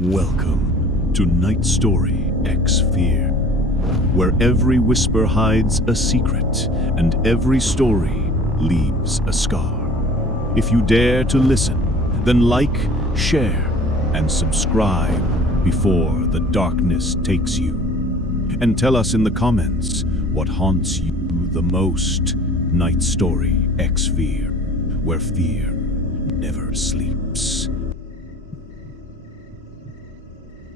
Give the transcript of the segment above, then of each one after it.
Welcome to NightStoryX Fear, where every whisper hides a secret and every story leaves a scar. If you dare to listen, then like, share, and subscribe before the darkness takes you. And tell us in the comments what haunts you the most. NightStoryX Fear, where fear never sleeps.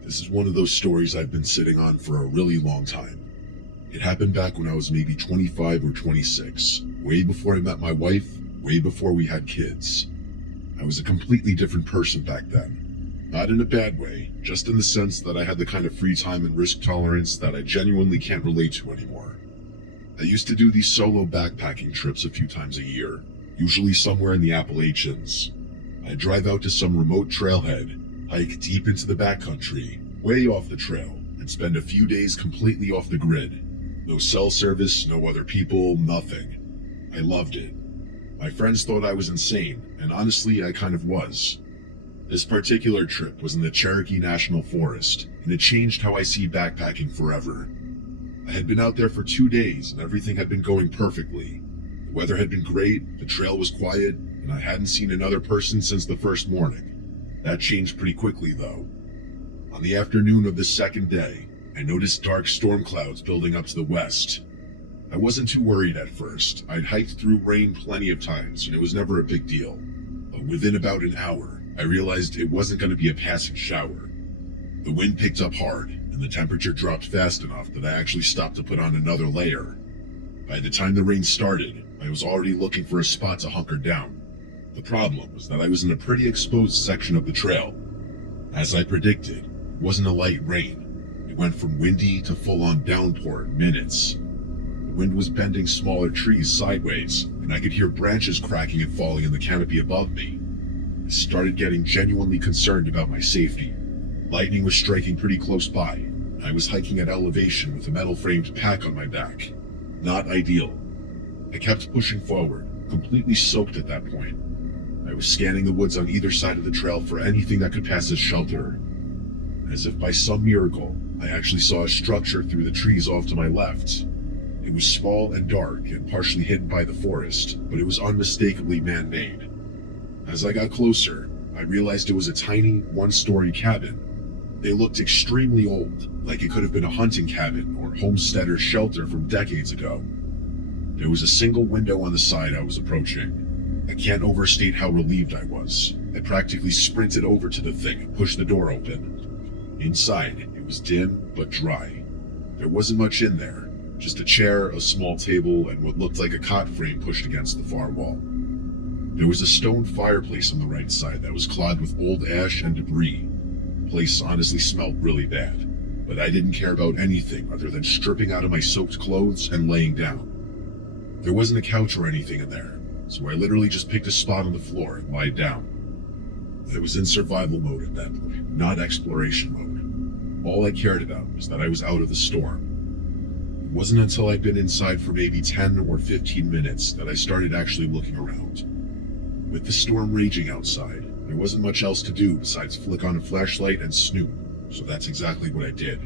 This is one of those stories I've been sitting on for a really long time. It happened back when I was maybe 25 or 26, way before I met my wife, way before we had kids. I was a completely different person back then. Not in a bad way, just in the sense that I had the kind of free time and risk tolerance that I genuinely can't relate to anymore. I used to do these solo backpacking trips a few times a year, usually somewhere in the Appalachians. I'd drive out to some remote trailhead, hike deep into the backcountry, way off the trail, and spend a few days completely off the grid. No cell service, no other people, nothing. I loved it. My friends thought I was insane, and honestly, I kind of was. This particular trip was in the Cherokee National Forest, and it changed how I see backpacking forever. I had been out there for 2 days, and everything had been going perfectly. The weather had been great, the trail was quiet, and I hadn't seen another person since the first morning. That changed pretty quickly, though. On the afternoon of the second day, I noticed dark storm clouds building up to the west. I wasn't too worried at first. I'd hiked through rain plenty of times, and it was never a big deal. But within about an hour, I realized it wasn't going to be a passing shower. The wind picked up hard, and the temperature dropped fast enough that I actually stopped to put on another layer. By the time the rain started, I was already looking for a spot to hunker down. The problem was that I was in a pretty exposed section of the trail. As I predicted, it wasn't a light rain. It went from windy to full-on downpour in minutes. The wind was bending smaller trees sideways, and I could hear branches cracking and falling in the canopy above me. I started getting genuinely concerned about my safety. Lightning was striking pretty close by, and I was hiking at elevation with a metal-framed pack on my back. Not ideal. I kept pushing forward, completely soaked at that point. I was scanning the woods on either side of the trail for anything that could pass as shelter. As if by some miracle, I actually saw a structure through the trees off to my left. It was small and dark and partially hidden by the forest, but it was unmistakably man-made. As I got closer, I realized it was a tiny, one-story cabin. They looked extremely old, like it could have been a hunting cabin or homesteader's shelter from decades ago. There was a single window on the side I was approaching. I can't overstate how relieved I was. I practically sprinted over to the thing and pushed the door open. Inside, it was dim but dry. There wasn't much in there, just a chair, a small table, and what looked like a cot frame pushed against the far wall. There was a stone fireplace on the right side that was clogged with old ash and debris. The place honestly smelled really bad, but I didn't care about anything other than stripping out of my soaked clothes and laying down. There wasn't a couch or anything in there, so I literally just picked a spot on the floor and lied down. I was in survival mode at that point, not exploration mode. All I cared about was that I was out of the storm. It wasn't until I'd been inside for maybe 10 or 15 minutes that I started actually looking around. With the storm raging outside, there wasn't much else to do besides flick on a flashlight and snoop, so that's exactly what I did.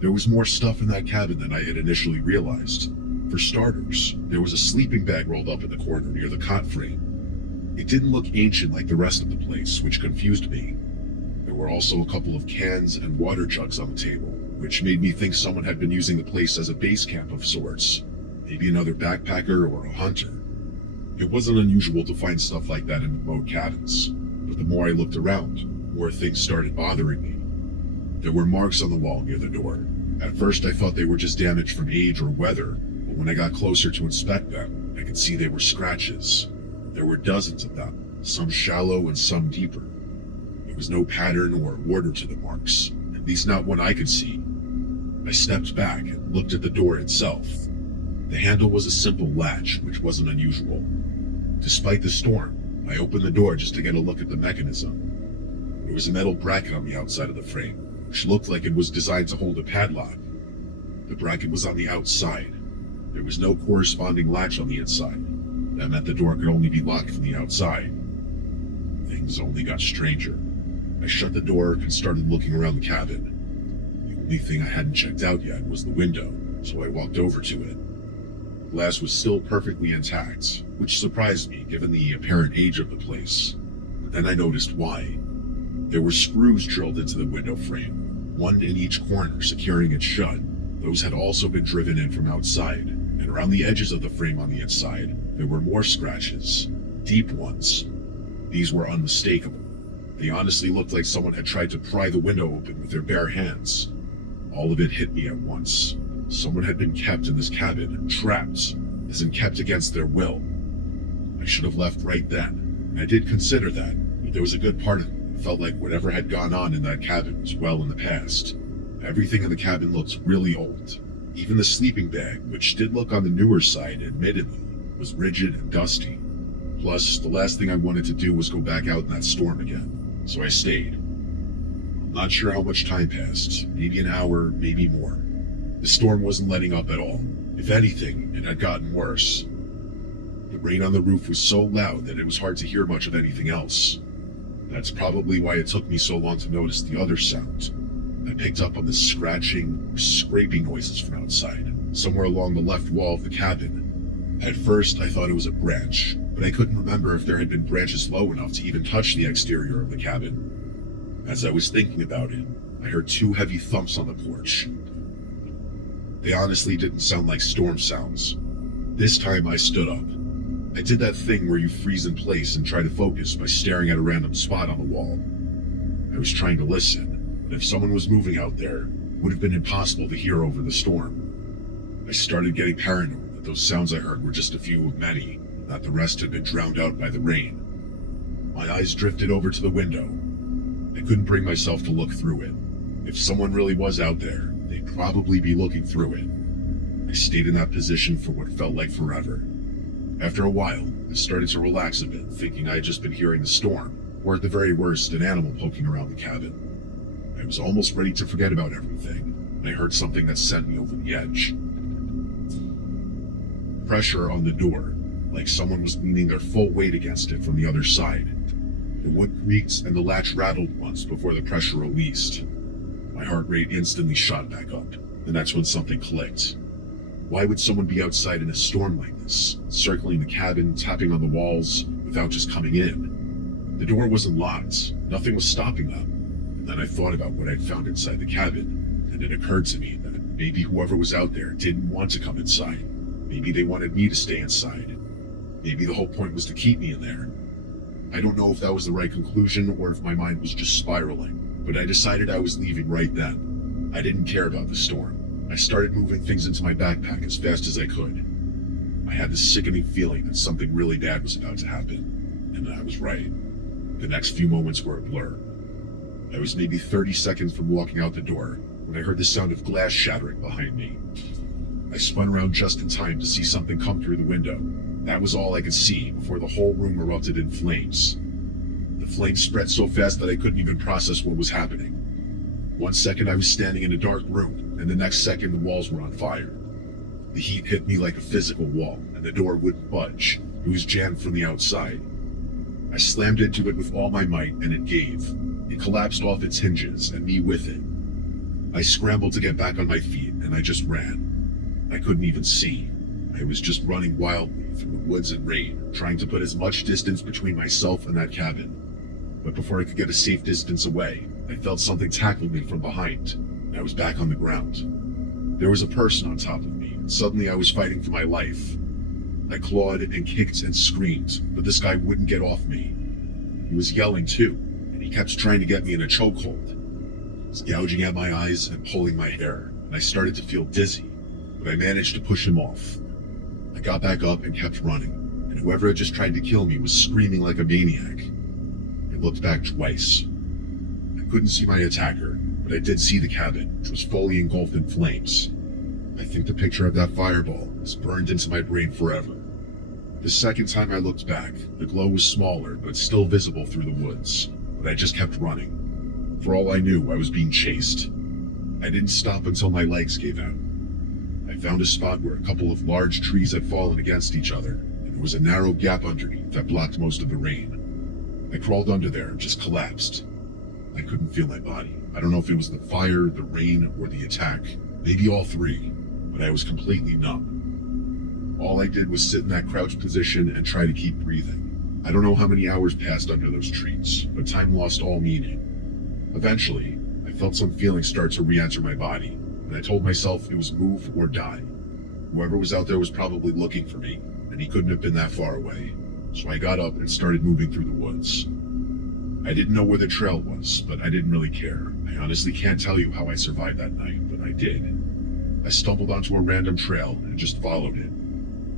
There was more stuff in that cabin than I had initially realized. For starters, there was a sleeping bag rolled up in the corner near the cot frame. It didn't look ancient like the rest of the place, which confused me. There were also a couple of cans and water jugs on the table, which made me think someone had been using the place as a base camp of sorts. Maybe another backpacker or a hunter. It wasn't unusual to find stuff like that in remote cabins, but the more I looked around, the more things started bothering me. There were marks on the wall near the door. At first I thought they were just damage from age or weather. When I got closer to inspect them, I could see they were scratches. There were dozens of them, some shallow and some deeper. There was no pattern or order to the marks, at least not one I could see. I stepped back and looked at the door itself. The handle was a simple latch, which wasn't unusual. Despite the storm, I opened the door just to get a look at the mechanism. There was a metal bracket on the outside of the frame, which looked like it was designed to hold a padlock. The bracket was on the outside. There was no corresponding latch on the inside. That meant the door could only be locked from the outside. Things only got stranger. I shut the door and started looking around the cabin. The only thing I hadn't checked out yet was the window, so I walked over to it. The glass was still perfectly intact, which surprised me given the apparent age of the place. But then I noticed why. There were screws drilled into the window frame, one in each corner securing it shut. Those had also been driven in from outside, and around the edges of the frame on the inside, there were more scratches, deep ones. These were unmistakable. They honestly looked like someone had tried to pry the window open with their bare hands. All of it hit me at once. Someone had been kept in this cabin, trapped, as in kept against their will. I should have left right then. I did consider that, but there was a good part of me that felt like whatever had gone on in that cabin was well in the past. Everything in the cabin looked really old. Even the sleeping bag, which did look on the newer side, admittedly, was rigid and dusty. Plus, the last thing I wanted to do was go back out in that storm again, so I stayed. I'm not sure how much time passed, maybe an hour, maybe more. The storm wasn't letting up at all. If anything, it had gotten worse. The rain on the roof was so loud that it was hard to hear much of anything else. That's probably why it took me so long to notice the other sound. I picked up on the scratching, scraping noises from outside, somewhere along the left wall of the cabin. At first, I thought it was a branch, but I couldn't remember if there had been branches low enough to even touch the exterior of the cabin. As I was thinking about it, I heard two heavy thumps on the porch. They honestly didn't sound like storm sounds. This time I stood up. I did that thing where you freeze in place and try to focus by staring at a random spot on the wall. I was trying to listen. But if someone was moving out there, it would have been impossible to hear over the storm. I started getting paranoid that those sounds I heard were just a few of many, that the rest had been drowned out by the rain. My eyes drifted over to the window. I couldn't bring myself to look through it. If someone really was out there, they'd probably be looking through it. I stayed in that position for what felt like forever. After a while, I started to relax a bit, thinking I had just been hearing the storm, or at the very worst, an animal poking around the cabin. I was almost ready to forget about everything, when I heard something that sent me over the edge. Pressure on the door, like someone was leaning their full weight against it from the other side. The wood creaked and the latch rattled once before the pressure released. My heart rate instantly shot back up, and that's when something clicked. Why would someone be outside in a storm like this, circling the cabin, tapping on the walls, without just coming in? The door wasn't locked, nothing was stopping them. Then I thought about what I'd found inside the cabin, and it occurred to me that maybe whoever was out there didn't want to come inside. Maybe they wanted me to stay inside. Maybe the whole point was to keep me in there. I don't know if that was the right conclusion or if my mind was just spiraling, but I decided I was leaving right then. I didn't care about the storm. I started moving things into my backpack as fast as I could. I had this sickening feeling that something really bad was about to happen, and I was right. The next few moments were a blur. I was maybe 30 seconds from walking out the door when I heard the sound of glass shattering behind me. I spun around just in time to see something come through the window. That was all I could see before the whole room erupted in flames. The flames spread so fast that I couldn't even process what was happening. 1 second I was standing in a dark room, and the next second the walls were on fire. The heat hit me like a physical wall, and the door wouldn't budge. It was jammed from the outside. I slammed into it with all my might, and it gave. It collapsed off its hinges, and me with it. I scrambled to get back on my feet, and I just ran. I couldn't even see. I was just running wildly through the woods and rain, trying to put as much distance between myself and that cabin. But before I could get a safe distance away, I felt something tackle me from behind, and I was back on the ground. There was a person on top of me, and suddenly I was fighting for my life. I clawed and kicked and screamed, but this guy wouldn't get off me. He was yelling too, and he kept trying to get me in a chokehold. He was gouging at my eyes and pulling my hair, and I started to feel dizzy, but I managed to push him off. I got back up and kept running, and whoever had just tried to kill me was screaming like a maniac. I looked back twice. I couldn't see my attacker, but I did see the cabin, which was fully engulfed in flames. I think the picture of that fireball is burned into my brain forever. The second time I looked back, the glow was smaller, but still visible through the woods, but I just kept running. For all I knew, I was being chased. I didn't stop until my legs gave out. I found a spot where a couple of large trees had fallen against each other, and there was a narrow gap underneath that blocked most of the rain. I crawled under there and just collapsed. I couldn't feel my body. I don't know if it was the fire, the rain, or the attack. Maybe all three, but I was completely numb. All I did was sit in that crouched position and try to keep breathing. I don't know how many hours passed under those trees, but time lost all meaning. Eventually, I felt some feeling start to re-enter my body, and I told myself it was move or die. Whoever was out there was probably looking for me, and he couldn't have been that far away. So I got up and started moving through the woods. I didn't know where the trail was, but I didn't really care. I honestly can't tell you how I survived that night, but I did. I stumbled onto a random trail and just followed it.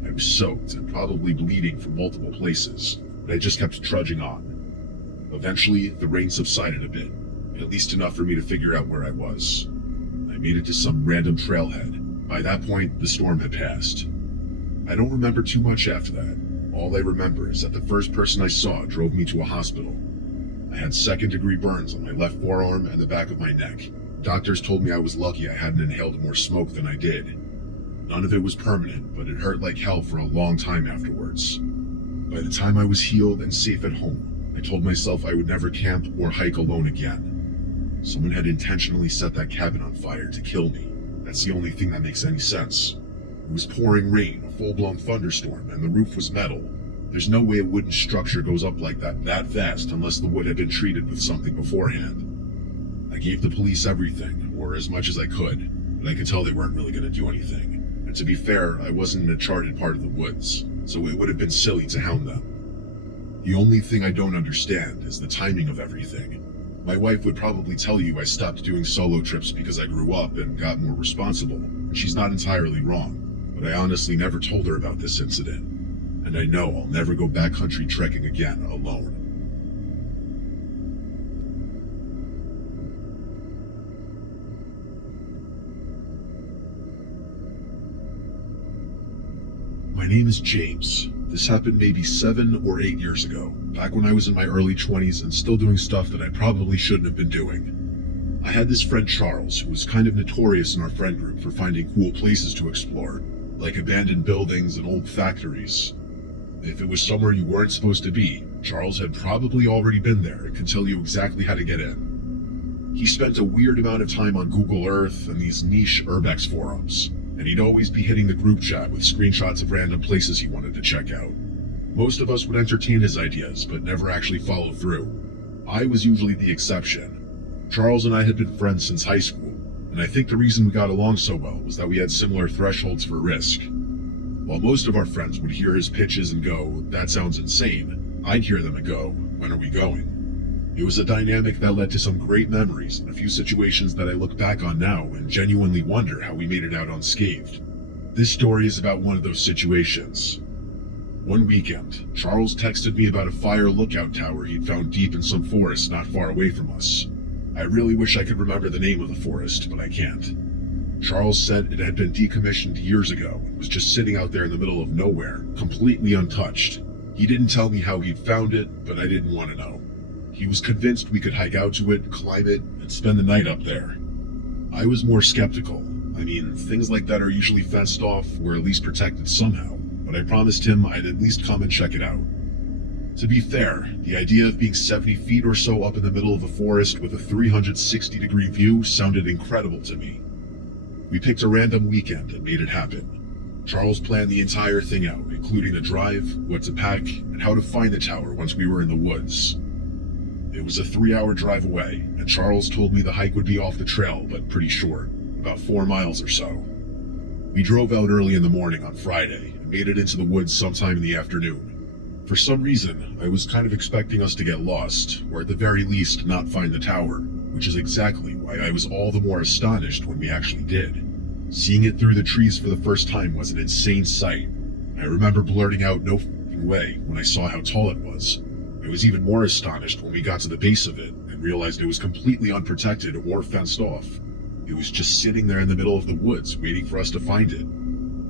I was soaked and probably bleeding from multiple places, but I just kept trudging on. Eventually, the rain subsided a bit, at least enough for me to figure out where I was. I made it to some random trailhead. By that point, the storm had passed. I don't remember too much after that. All I remember is that the first person I saw drove me to a hospital. I had second-degree burns on my left forearm and the back of my neck. Doctors told me I was lucky I hadn't inhaled more smoke than I did. None of it was permanent, but it hurt like hell for a long time afterwards. By the time I was healed and safe at home, I told myself I would never camp or hike alone again. Someone had intentionally set that cabin on fire to kill me. That's the only thing that makes any sense. It was pouring rain, a full-blown thunderstorm, and the roof was metal. There's no way a wooden structure goes up like that fast unless the wood had been treated with something beforehand. I gave the police everything, or as much as I could, but I could tell they weren't really going to do anything. And to be fair, I wasn't in a charted part of the woods, so it would have been silly to hound them. The only thing I don't understand is the timing of everything. My wife would probably tell you I stopped doing solo trips because I grew up and got more responsible, and she's not entirely wrong, but I honestly never told her about this incident. And I know I'll never go backcountry trekking again alone. My name is James. This happened maybe 7 or 8 years ago, back when I was in my early 20s and still doing stuff that I probably shouldn't have been doing. I had this friend Charles, who was kind of notorious in our friend group for finding cool places to explore, like abandoned buildings and old factories. If it was somewhere you weren't supposed to be, Charles had probably already been there and could tell you exactly how to get in. He spent a weird amount of time on Google Earth and these niche urbex forums, and he'd always be hitting the group chat with screenshots of random places he wanted to check out. Most of us would entertain his ideas, but never actually follow through. I was usually the exception. Charles and I had been friends since high school, and I think the reason we got along so well was that we had similar thresholds for risk. While most of our friends would hear his pitches and go, "That sounds insane," I'd hear them and go, "When are we going?" It was a dynamic that led to some great memories and a few situations that I look back on now and genuinely wonder how we made it out unscathed. This story is about one of those situations. One weekend, Charles texted me about a fire lookout tower he'd found deep in some forest not far away from us. I really wish I could remember the name of the forest, but I can't. Charles said it had been decommissioned years ago and was just sitting out there in the middle of nowhere, completely untouched. He didn't tell me how he'd found it, but I didn't want to know. He was convinced we could hike out to it, climb it, and spend the night up there. I was more skeptical. I mean, things like that are usually fenced off or at least protected somehow, but I promised him I'd at least come and check it out. To be fair, the idea of being 70 feet or so up in the middle of a forest with a 360-degree view sounded incredible to me. We picked a random weekend and made it happen. Charles planned the entire thing out, including the drive, what to pack, and how to find the tower once we were in the woods. It was a 3-hour drive away, and Charles told me the hike would be off the trail, but pretty short, about 4 miles or so. We drove out early in the morning on Friday and made it into the woods sometime in the afternoon. For some reason, I was kind of expecting us to get lost, or at the very least not find the tower, which is exactly why I was all the more astonished when we actually did. Seeing it through the trees for the first time was an insane sight. I remember blurting out "no f***ing way" when I saw how tall it was. I was even more astonished when we got to the base of it and realized it was completely unprotected or fenced off. It was just sitting there in the middle of the woods waiting for us to find it.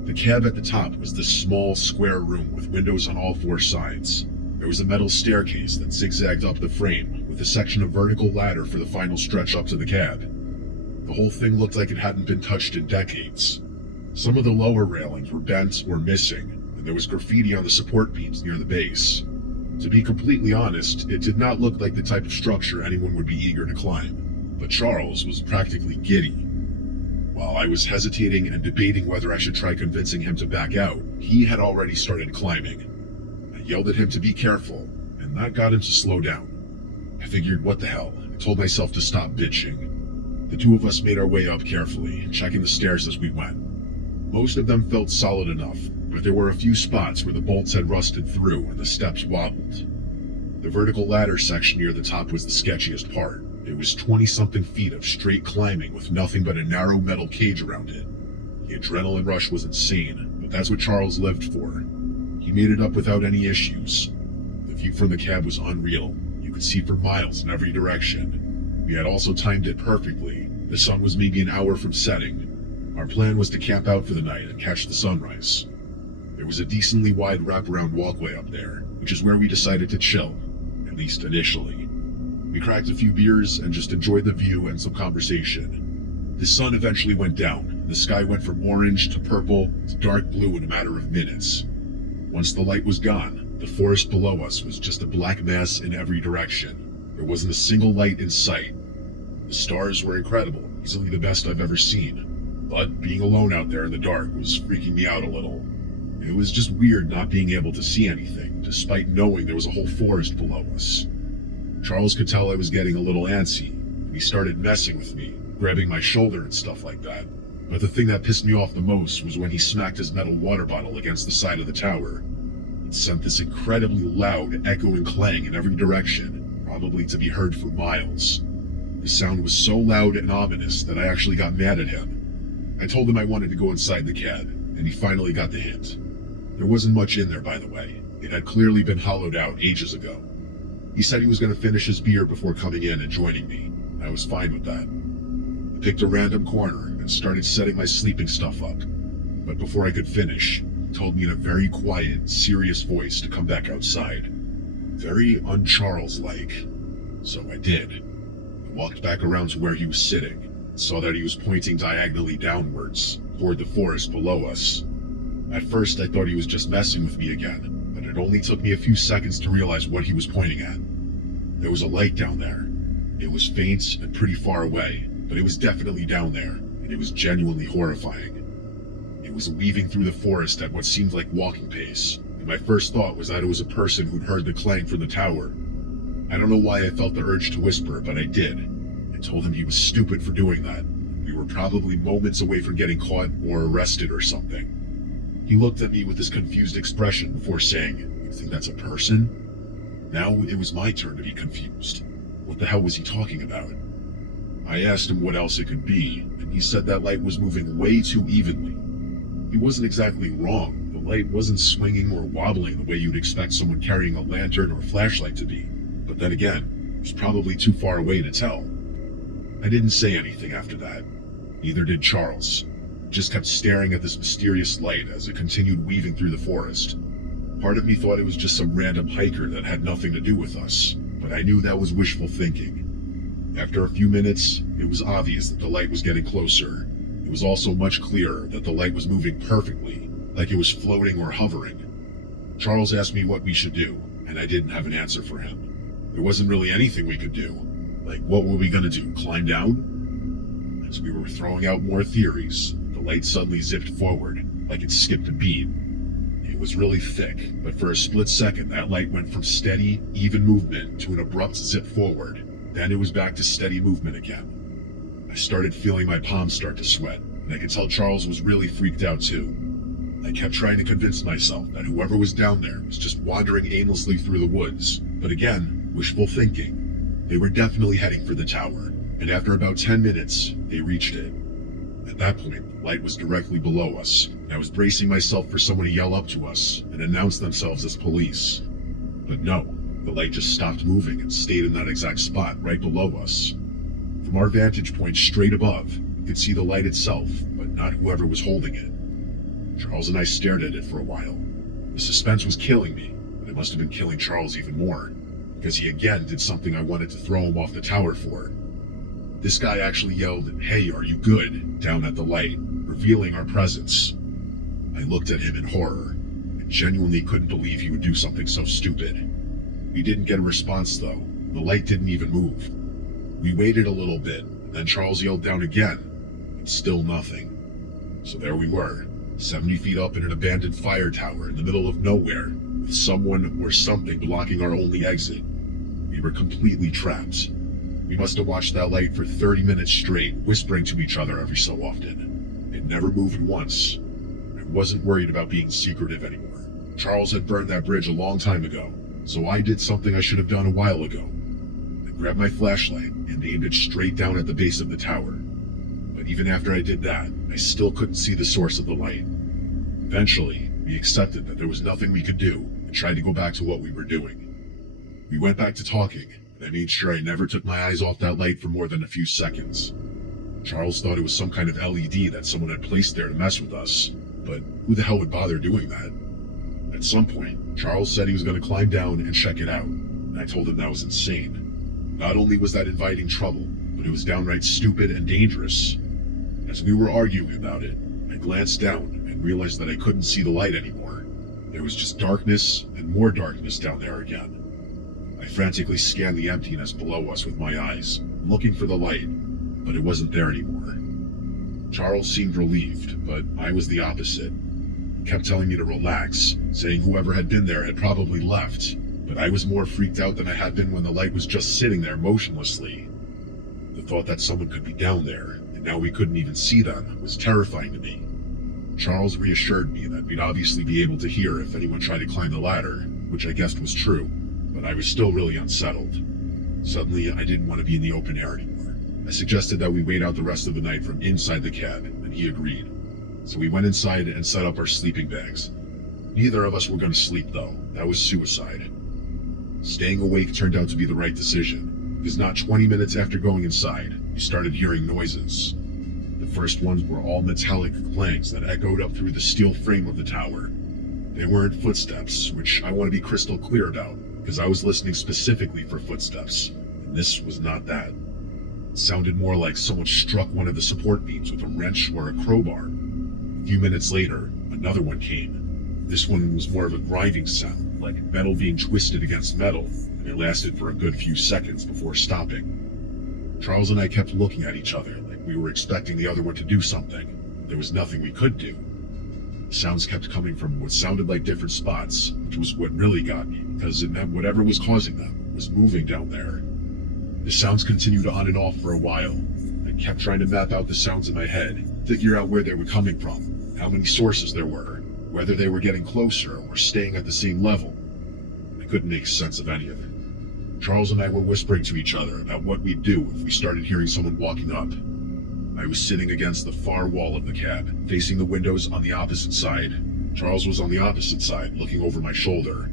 The cab at the top was this small square room with windows on all 4 sides. There was a metal staircase that zigzagged up the frame, with a section of vertical ladder for the final stretch up to the cab. The whole thing looked like it hadn't been touched in decades. Some of the lower railings were bent or missing, and there was graffiti on the support beams near the base. To be completely honest, it did not look like the type of structure anyone would be eager to climb, but Charles was practically giddy. While I was hesitating and debating whether I should try convincing him to back out, he had already started climbing. I yelled at him to be careful, and that got him to slow down. I figured, what the hell, and told myself to stop bitching. The two of us made our way up carefully, checking the stairs as we went. Most of them felt solid enough, but there were a few spots where the bolts had rusted through and the steps wobbled. The vertical ladder section near the top was the sketchiest part. It was 20-something feet of straight climbing with nothing but a narrow metal cage around it. The adrenaline rush was insane, but that's what Charles lived for. He made it up without any issues. The view from the cab was unreal. You could see for miles in every direction. We had also timed it perfectly. The sun was maybe an hour from setting. Our plan was to camp out for the night and catch the sunrise. There was a decently wide wraparound walkway up there, which is where we decided to chill, at least initially. We cracked a few beers and just enjoyed the view and some conversation. The sun eventually went down. The sky went from orange to purple to dark blue in a matter of minutes. Once the light was gone, the forest below us was just a black mass in every direction. There wasn't a single light in sight. The stars were incredible, easily the best I've ever seen. But being alone out there in the dark was freaking me out a little. It was just weird not being able to see anything, despite knowing there was a whole forest below us. Charles could tell I was getting a little antsy, and he started messing with me, grabbing my shoulder and stuff like that. But the thing that pissed me off the most was when he smacked his metal water bottle against the side of the tower. It sent this incredibly loud, echoing clang in every direction, probably to be heard for miles. The sound was so loud and ominous that I actually got mad at him. I told him I wanted to go inside the cab, and he finally got the hint. There wasn't much in there, by the way. It had clearly been hollowed out ages ago. He said he was going to finish his beer before coming in and joining me. I was fine with that. I picked a random corner and started setting my sleeping stuff up. But before I could finish, he told me in a very quiet, serious voice to come back outside. Very un-Charles-like. So I did. I walked back around to where he was sitting, and saw that he was pointing diagonally downwards, toward the forest below us. At first I thought he was just messing with me again, but it only took me a few seconds to realize what he was pointing at. There was a light down there. It was faint and pretty far away, but it was definitely down there, and it was genuinely horrifying. It was weaving through the forest at what seemed like walking pace, and my first thought was that it was a person who'd heard the clang from the tower. I don't know why I felt the urge to whisper, but I did. I told him he was stupid for doing that. We were probably moments away from getting caught or arrested or something. He looked at me with this confused expression before saying, "You think that's a person?" Now it was my turn to be confused. What the hell was he talking about? I asked him what else it could be, and he said that light was moving way too evenly. He wasn't exactly wrong. The light wasn't swinging or wobbling the way you'd expect someone carrying a lantern or flashlight to be. But then again, it was probably too far away to tell. I didn't say anything after that. Neither did Charles. Just kept staring at this mysterious light as it continued weaving through the forest. Part of me thought it was just some random hiker that had nothing to do with us, but I knew that was wishful thinking. After a few minutes, it was obvious that the light was getting closer. It was also much clearer that the light was moving perfectly, like it was floating or hovering. Charles asked me what we should do, and I didn't have an answer for him. There wasn't really anything we could do. Like, what were we gonna do, climb down? As we were throwing out more theories, the light suddenly zipped forward, like it skipped a beat. It was really thick, but for a split second that light went from steady, even movement to an abrupt zip forward. Then it was back to steady movement again. I started feeling my palms start to sweat, and I could tell Charles was really freaked out too. I kept trying to convince myself that whoever was down there was just wandering aimlessly through the woods, but again, wishful thinking. They were definitely heading for the tower, and after about 10 minutes, they reached it. At that point, the light was directly below us, and I was bracing myself for someone to yell up to us and announce themselves as police. But no, the light just stopped moving and stayed in that exact spot right below us. From our vantage point straight above, we could see the light itself, but not whoever was holding it. Charles and I stared at it for a while. The suspense was killing me, but it must have been killing Charles even more, because he again did something I wanted to throw him off the tower for. This guy actually yelled, "Hey, are you good?" down at the light, revealing our presence. I looked at him in horror, and genuinely couldn't believe he would do something so stupid. We didn't get a response though. The light didn't even move. We waited a little bit, and then Charles yelled down again, but still nothing. So there we were, 70 feet up in an abandoned fire tower in the middle of nowhere, with someone or something blocking our only exit. We were completely trapped. We must have watched that light for 30 minutes straight, whispering to each other every so often. It never moved once. I wasn't worried about being secretive anymore. Charles had burned that bridge a long time ago, so I did something I should have done a while ago. I grabbed my flashlight and aimed it straight down at the base of the tower. But even after I did that, I still couldn't see the source of the light. Eventually, we accepted that there was nothing we could do and tried to go back to what we were doing. We went back to talking, and I made sure I never took my eyes off that light for more than a few seconds. Charles thought it was some kind of LED that someone had placed there to mess with us, but who the hell would bother doing that? At some point, Charles said he was going to climb down and check it out, and I told him that was insane. Not only was that inviting trouble, but it was downright stupid and dangerous. As we were arguing about it, I glanced down and realized that I couldn't see the light anymore. There was just darkness and more darkness down there again. I frantically scanned the emptiness below us with my eyes, looking for the light, but it wasn't there anymore. Charles seemed relieved, but I was the opposite. He kept telling me to relax, saying whoever had been there had probably left, but I was more freaked out than I had been when the light was just sitting there motionlessly. The thought that someone could be down there, and now we couldn't even see them, was terrifying to me. Charles reassured me that we'd obviously be able to hear if anyone tried to climb the ladder, which I guessed was true, but I was still really unsettled. Suddenly, I didn't want to be in the open air anymore. I suggested that we wait out the rest of the night from inside the cab, and he agreed. So we went inside and set up our sleeping bags. Neither of us were going to sleep though. That was suicide. Staying awake turned out to be the right decision, because not 20 minutes after going inside, we started hearing noises. The first ones were all metallic clangs that echoed up through the steel frame of the tower. They weren't footsteps, which I want to be crystal clear about, because I was listening specifically for footsteps, and this was not that. It sounded more like someone struck one of the support beams with a wrench or a crowbar. A few minutes later, another one came. This one was more of a grinding sound, like metal being twisted against metal, and it lasted for a good few seconds before stopping. Charles and I kept looking at each other like we were expecting the other one to do something. There was nothing we could do. The sounds kept coming from what sounded like different spots, which was what really got me, because it meant whatever was causing them was moving down there. The sounds continued on and off for a while. I kept trying to map out the sounds in my head, figure out where they were coming from, how many sources there were, whether they were getting closer or staying at the same level. I couldn't make sense of any of it. Charles and I were whispering to each other about what we'd do if we started hearing someone walking up. I was sitting against the far wall of the cab, facing the windows on the opposite side. Charles was on the opposite side, looking over my shoulder.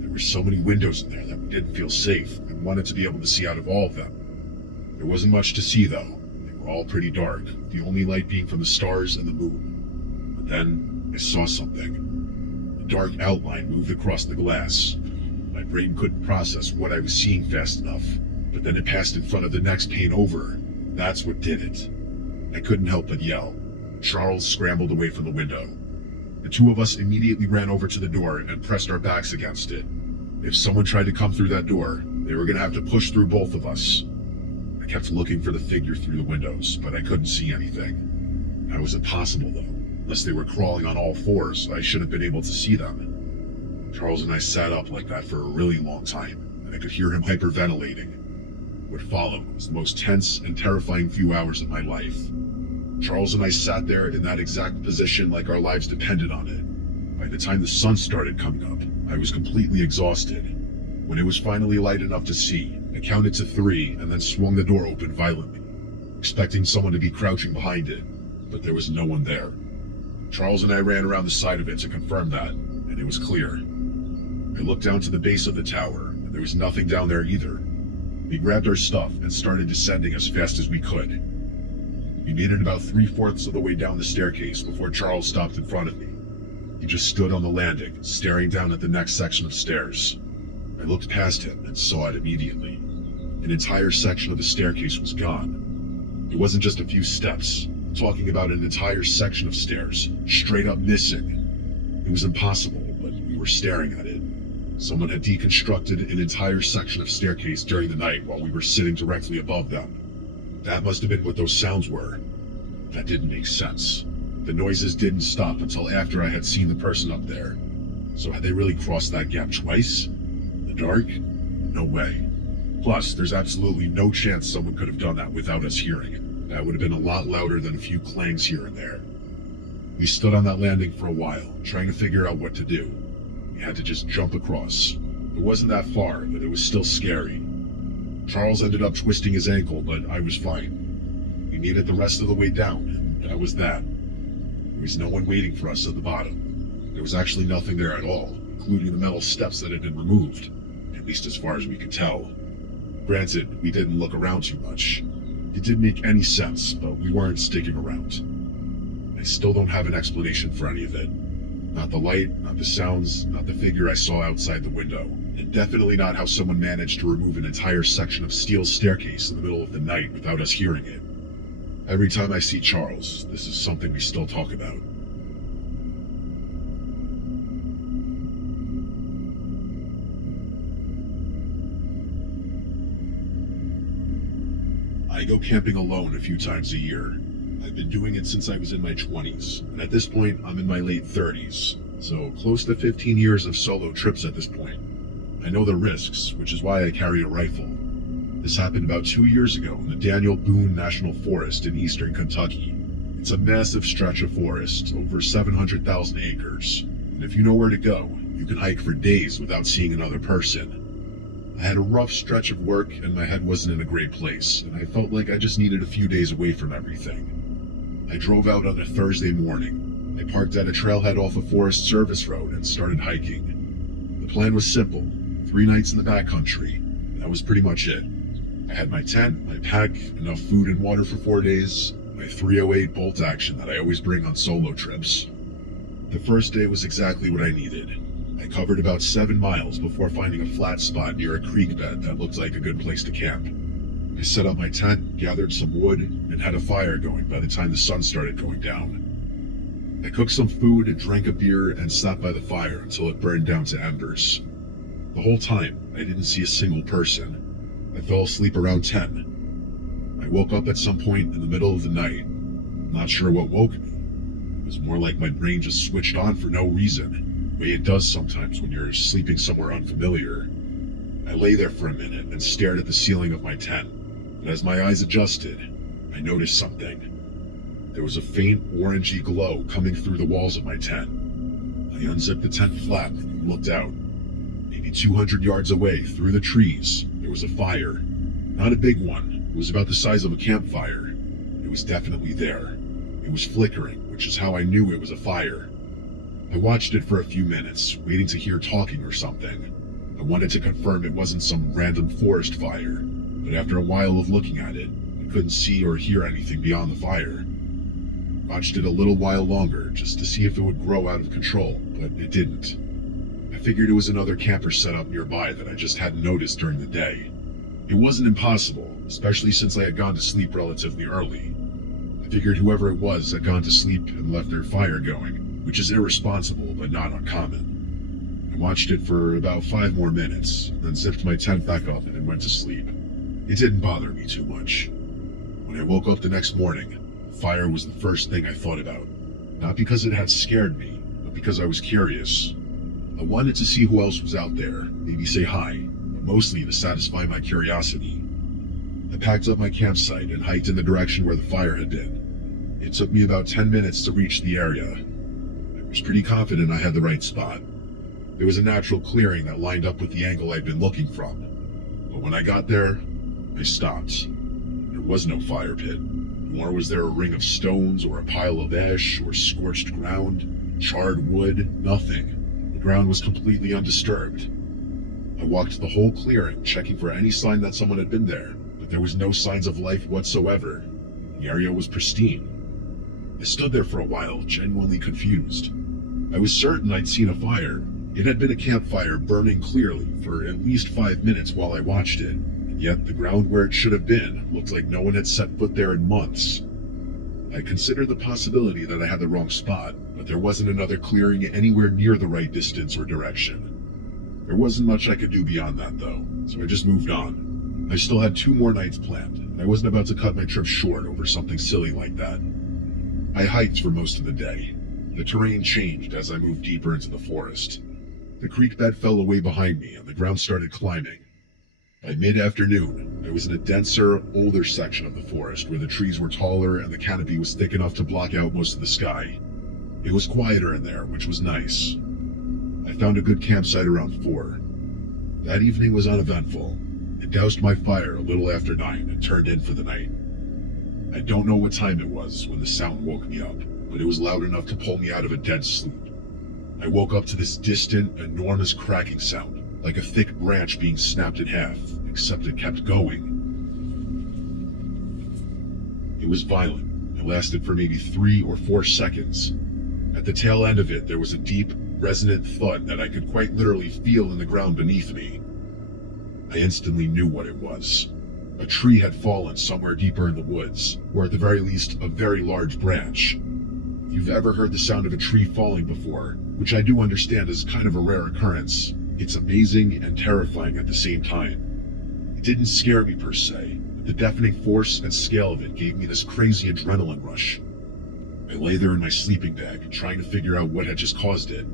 There were so many windows in there that we didn't feel safe and wanted to be able to see out of all of them. There wasn't much to see though. They were all pretty dark, the only light being from the stars and the moon. But then I saw something. A dark outline moved across the glass. My brain couldn't process what I was seeing fast enough, but then it passed in front of the next pane over. That's what did it. I couldn't help but yell. Charles scrambled away from the window. The two of us immediately ran over to the door and pressed our backs against it. If someone tried to come through that door, they were going to have to push through both of us. I kept looking for the figure through the windows, but I couldn't see anything. That was impossible though. Unless they were crawling on all fours, I should have been able to see them. Charles and I sat up like that for a really long time, and I could hear him hyperventilating. What followed was the most tense and terrifying few hours of my life. Charles and I sat there in that exact position like our lives depended on it. By the time the sun started coming up, I was completely exhausted. When it was finally light enough to see, I counted to 3 and then swung the door open violently, expecting someone to be crouching behind it, but there was no one there. Charles and I ran around the side of it to confirm that, and it was clear. I looked down to the base of the tower, and there was nothing down there either. We grabbed our stuff and started descending as fast as we could. We made it about 3/4 of the way down the staircase before Charles stopped in front of me. He just stood on the landing, staring down at the next section of stairs. I looked past him and saw it immediately. An entire section of the staircase was gone. It wasn't just a few steps. I'm talking about an entire section of stairs, straight up missing. It was impossible, but we were staring at it. Someone had deconstructed an entire section of staircase during the night while we were sitting directly above them. That must have been what those sounds were. That didn't make sense. The noises didn't stop until after I had seen the person up there. So had they really crossed that gap twice? In the dark? No way. Plus, there's absolutely no chance someone could have done that without us hearing it. That would have been a lot louder than a few clangs here and there. We stood on that landing for a while, trying to figure out what to do. We had to just jump across. It wasn't that far, but it was still scary. Charles ended up twisting his ankle, but I was fine. We made it the rest of the way down, and that was that. There was no one waiting for us at the bottom. There was actually nothing there at all, including the metal steps that had been removed, at least as far as we could tell. Granted, we didn't look around too much. It didn't make any sense, but we weren't sticking around. I still don't have an explanation for any of it. Not the light, not the sounds, not the figure I saw outside the window, and definitely not how someone managed to remove an entire section of steel staircase in the middle of the night without us hearing it. Every time I see Charles, this is something we still talk about. I go camping alone a few times a year. I've been doing it since I was in my 20s, and at this point, I'm in my late 30s, so close to 15 years of solo trips at this point. I know the risks, which is why I carry a rifle. This happened about 2 years ago in the Daniel Boone National Forest in eastern Kentucky. It's a massive stretch of forest, over 700,000 acres, and if you know where to go, you can hike for days without seeing another person. I had a rough stretch of work and my head wasn't in a great place, and I felt like I just needed a few days away from everything. I drove out on a Thursday morning. I parked at a trailhead off a Forest Service road and started hiking. The plan was simple: 3 nights in the backcountry. That was pretty much it. I had my tent, my pack, enough food and water for 4 days, my .308 bolt action that I always bring on solo trips. The first day was exactly what I needed. I covered about 7 miles before finding a flat spot near a creek bed that looked like a good place to camp. I set up my tent, gathered some wood, and had a fire going by the time the sun started going down. I cooked some food, drank a beer, and sat by the fire until it burned down to embers. The whole time, I didn't see a single person. I fell asleep around 10. I woke up at some point in the middle of the night. I'm not sure what woke me. It was more like my brain just switched on for no reason, the way it does sometimes when you're sleeping somewhere unfamiliar. I lay there for a minute and stared at the ceiling of my tent. But as my eyes adjusted, I noticed something. There was a faint orangey glow coming through the walls of my tent. I unzipped the tent flap and looked out. Maybe 200 yards away, through the trees, there was a fire. Not a big one. It was about the size of a campfire. It was definitely there. It was flickering, which is how I knew it was a fire. I watched it for a few minutes, waiting to hear talking or something. I wanted to confirm it wasn't some random forest fire. But after a while of looking at it, I couldn't see or hear anything beyond the fire. Watched it a little while longer, just to see if it would grow out of control, but it didn't. I figured it was another camper set up nearby that I just hadn't noticed during the day. It wasn't impossible, especially since I had gone to sleep relatively early. I figured whoever it was had gone to sleep and left their fire going, which is irresponsible but not uncommon. I watched it for about 5 more minutes, then zipped my tent back up and went to sleep. It didn't bother me too much. When I woke up the next morning, fire was the first thing I thought about. Not because it had scared me, but because I was curious. I wanted to see who else was out there, maybe say hi, but mostly to satisfy my curiosity. I packed up my campsite and hiked in the direction where the fire had been. It took me about 10 minutes to reach the area. I was pretty confident I had the right spot. There was a natural clearing that lined up with the angle I'd been looking from. But when I got there, I stopped. There was no fire pit, nor was there a ring of stones or a pile of ash or scorched ground, charred wood, nothing. The ground was completely undisturbed. I walked the whole clearing, checking for any sign that someone had been there, but there was no signs of life whatsoever. The area was pristine. I stood there for a while, genuinely confused. I was certain I'd seen a fire. It had been a campfire burning clearly for at least 5 minutes while I watched it. Yet the ground where it should have been looked like no one had set foot there in months. I considered the possibility that I had the wrong spot, but there wasn't another clearing anywhere near the right distance or direction. There wasn't much I could do beyond that though, so I just moved on. I still had 2 more nights planned, and I wasn't about to cut my trip short over something silly like that. I hiked for most of the day. The terrain changed as I moved deeper into the forest. The creek bed fell away behind me and the ground started climbing. By mid-afternoon, I was in a denser, older section of the forest where the trees were taller and the canopy was thick enough to block out most of the sky. It was quieter in there, which was nice. I found a good campsite around 4. That evening was uneventful. I doused my fire a little after 9 and turned in for the night. I don't know what time it was when the sound woke me up, but it was loud enough to pull me out of a dead sleep. I woke up to this distant, enormous cracking sound, like a thick branch being snapped in half, except it kept going. It was violent. It lasted for maybe 3 or 4 seconds. At the tail end of it, there was a deep, resonant thud that I could quite literally feel in the ground beneath me. I instantly knew what it was. A tree had fallen somewhere deeper in the woods, or at the very least, a very large branch. If you've ever heard the sound of a tree falling before, which I do understand is kind of a rare occurrence, it's amazing and terrifying at the same time. It didn't scare me per se, but the deafening force and scale of it gave me this crazy adrenaline rush. I lay there in my sleeping bag, trying to figure out what had just caused it.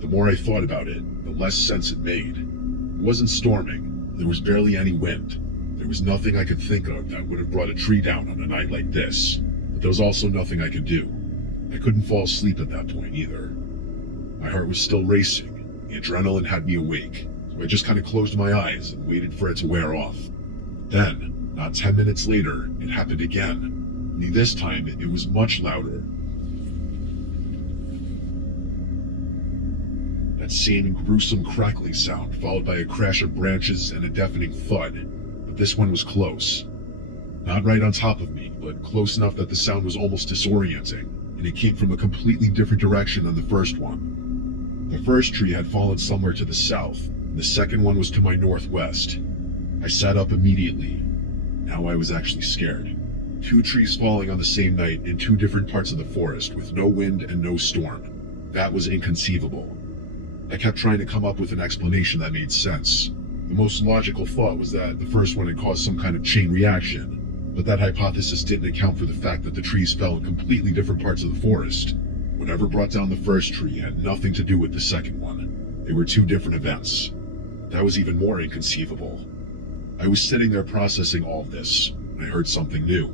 The more I thought about it, the less sense it made. It wasn't storming, there was barely any wind. There was nothing I could think of that would have brought a tree down on a night like this, but there was also nothing I could do. I couldn't fall asleep at that point either. My heart was still racing, the adrenaline had me awake, so I just kind of closed my eyes and waited for it to wear off. Then, not 10 minutes later, it happened again, only this time it was much louder. That same gruesome crackling sound, followed by a crash of branches and a deafening thud. But this one was close. Not right on top of me, but close enough that the sound was almost disorienting, and it came from a completely different direction than the first one. The first tree had fallen somewhere to the south, and the second one was to my northwest. I sat up immediately. Now I was actually scared. 2 trees falling on the same night in 2 different parts of the forest with no wind and no storm. That was inconceivable. I kept trying to come up with an explanation that made sense. The most logical thought was that the first one had caused some kind of chain reaction, but that hypothesis didn't account for the fact that the trees fell in completely different parts of the forest. Whatever brought down the first tree had nothing to do with the second one. They were 2 different events. That was even more inconceivable. I was sitting there processing all this, when I heard something new.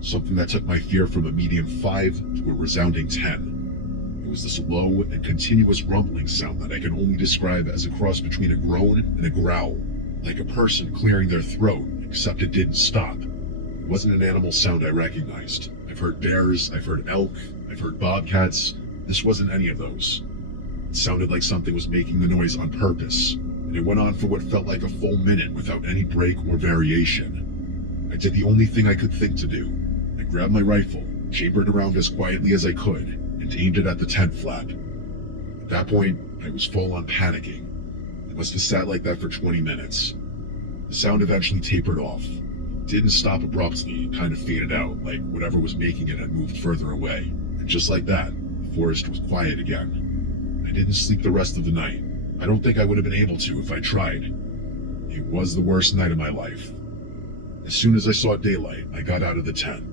Something that took my fear from a medium 5 to a resounding 10. It was this low and continuous rumbling sound that I can only describe as a cross between a groan and a growl, like a person clearing their throat, except it didn't stop. It wasn't an animal sound I recognized. I've heard bears, I've heard elk, I've heard bobcats. This wasn't any of those. It sounded like something was making the noise on purpose, and it went on for what felt like a full minute without any break or variation. I did the only thing I could think to do. I grabbed my rifle, chambered around as quietly as I could, and aimed it at the tent flap. At that point, I was full on panicking. I must have sat like that for 20 minutes. The sound eventually tapered off. It didn't stop abruptly, it kind of faded out, like whatever was making it had moved further away. And just like that, the forest was quiet again. I didn't sleep the rest of the night. I don't think I would have been able to if I tried. It was the worst night of my life. As soon as I saw daylight, I got out of the tent.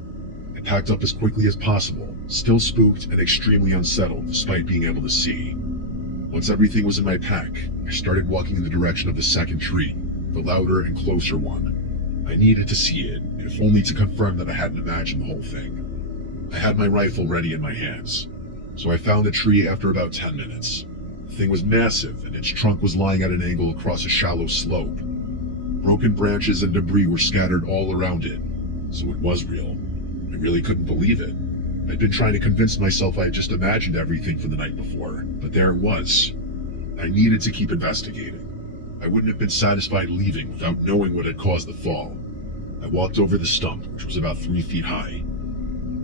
I packed up as quickly as possible, still spooked and extremely unsettled despite being able to see. Once everything was in my pack, I started walking in the direction of the second tree, the louder and closer one. I needed to see it, if only to confirm that I hadn't imagined the whole thing. I had my rifle ready in my hands, so I found the tree after about 10 minutes. The thing was massive, and its trunk was lying at an angle across a shallow slope. Broken branches and debris were scattered all around it, so it was real. I really couldn't believe it. I'd been trying to convince myself I had just imagined everything from the night before, but there it was. I needed to keep investigating. I wouldn't have been satisfied leaving without knowing what had caused the fall. I walked over the stump, which was about 3 feet high.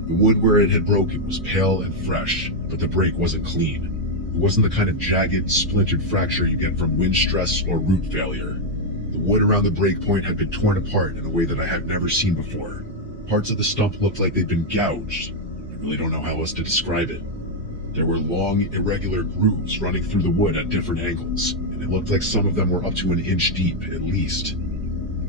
The wood where it had broken was pale and fresh, but the break wasn't clean. It wasn't the kind of jagged, splintered fracture you get from wind stress or root failure. The wood around the break point had been torn apart in a way that I had never seen before. Parts of the stump looked like they'd been gouged. I really don't know how else to describe it. There were long, irregular grooves running through the wood at different angles, and and it looked like some of them were up to an inch deep, at least.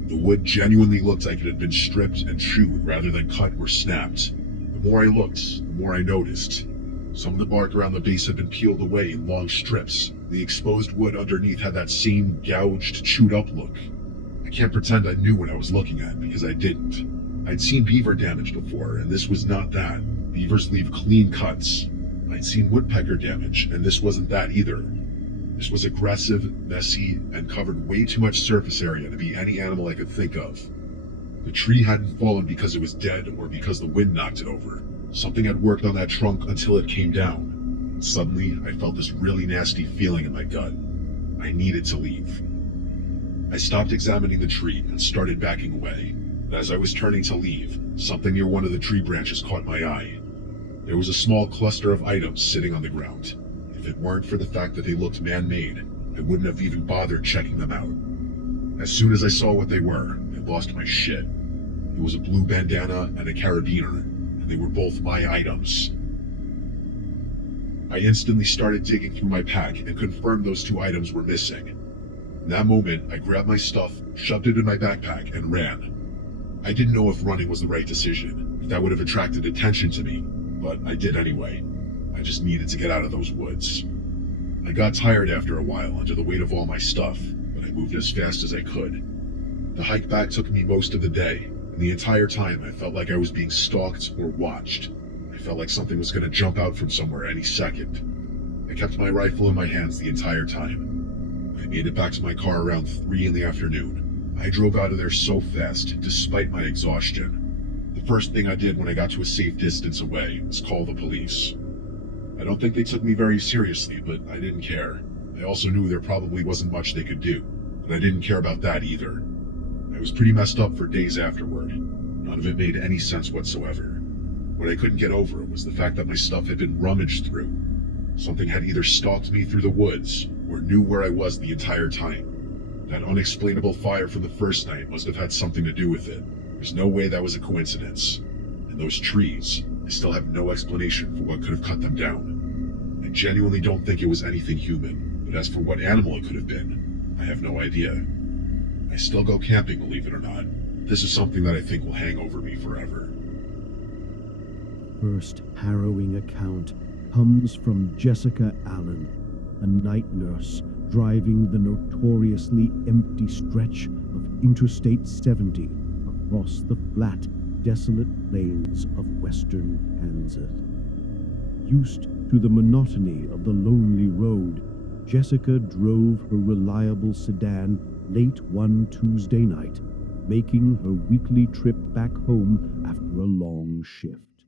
The wood genuinely looked like it had been stripped and chewed rather than cut or snapped. The more I looked, the more I noticed. Some of the bark around the base had been peeled away in long strips. The exposed wood underneath had that same gouged, chewed up look. I can't pretend I knew what I was looking at, because I didn't. I'd seen beaver damage before, and this was not that. Beavers leave clean cuts. I'd seen woodpecker damage, and this wasn't that either. This was aggressive, messy, and covered way too much surface area to be any animal I could think of. The tree hadn't fallen because it was dead or because the wind knocked it over. Something had worked on that trunk until it came down. Suddenly, I felt this really nasty feeling in my gut. I needed to leave. I stopped examining the tree and started backing away. But as I was turning to leave, something near one of the tree branches caught my eye. There was a small cluster of items sitting on the ground. If it weren't for the fact that they looked man-made, I wouldn't have even bothered checking them out. As soon as I saw what they were, I lost my shit. It was a blue bandana and a carabiner, and they were both my items. I instantly started digging through my pack and confirmed those two items were missing. In that moment, I grabbed my stuff, shoved it in my backpack, and ran. I didn't know if running was the right decision, if that would have attracted attention to me, but I did anyway. I just needed to get out of those woods. I got tired after a while under the weight of all my stuff, but I moved as fast as I could. The hike back took me most of the day, and the entire time I felt like I was being stalked or watched. I felt like something was going to jump out from somewhere any second. I kept my rifle in my hands the entire time. I made it back to my car around 3 in the afternoon. I drove out of there so fast, despite my exhaustion. The first thing I did when I got to a safe distance away was call the police. I don't think they took me very seriously, but I didn't care. I also knew there probably wasn't much they could do, and I didn't care about that either. I was pretty messed up for days afterward. None of it made any sense whatsoever. What I couldn't get over was the fact that my stuff had been rummaged through. Something had either stalked me through the woods, or knew where I was the entire time. That unexplainable fire from the first night must have had something to do with it. There's no way that was a coincidence. And those trees, I still have no explanation for what could have cut them down. I genuinely don't think it was anything human, but as for what animal it could have been, I have no idea. I still go camping, believe it or not. This is something that I think will hang over me forever. First harrowing account comes from Jessica Allen, a night nurse driving the notoriously empty stretch of Interstate 70 across the flat, desolate plains of western Kansas. Used to the monotony of the lonely road, Jessica drove her reliable sedan late one Tuesday night, making her weekly trip back home after a long shift.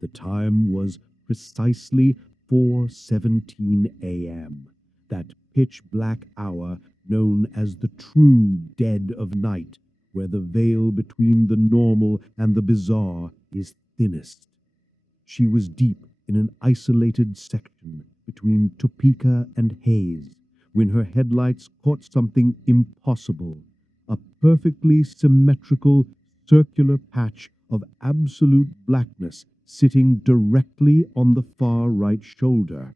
The time was precisely 4:17 a.m., that pitch-black hour known as the true dead of night, where the veil between the normal and the bizarre is thinnest. She was deep in an isolated section between Topeka and Hayes when her headlights caught something impossible, a perfectly symmetrical circular patch of absolute blackness sitting directly on the far right shoulder.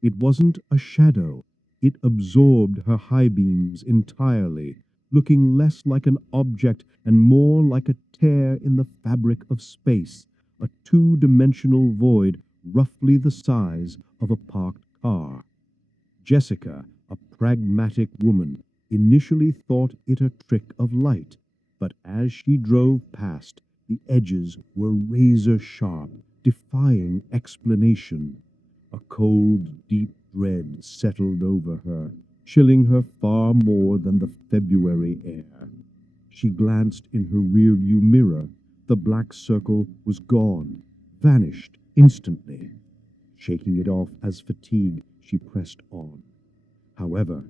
It wasn't a shadow. It absorbed her high beams entirely, looking less like an object and more like a tear in the fabric of space, a two-dimensional void roughly the size of a parked car. Jessica, a pragmatic woman, initially thought it a trick of light, but as she drove past, the edges were razor-sharp, defying explanation. A cold, deep dread settled over her, chilling her far more than the February air. She glanced in her rearview mirror. The black circle was gone, vanished instantly. Shaking it off as fatigue, she pressed on. However,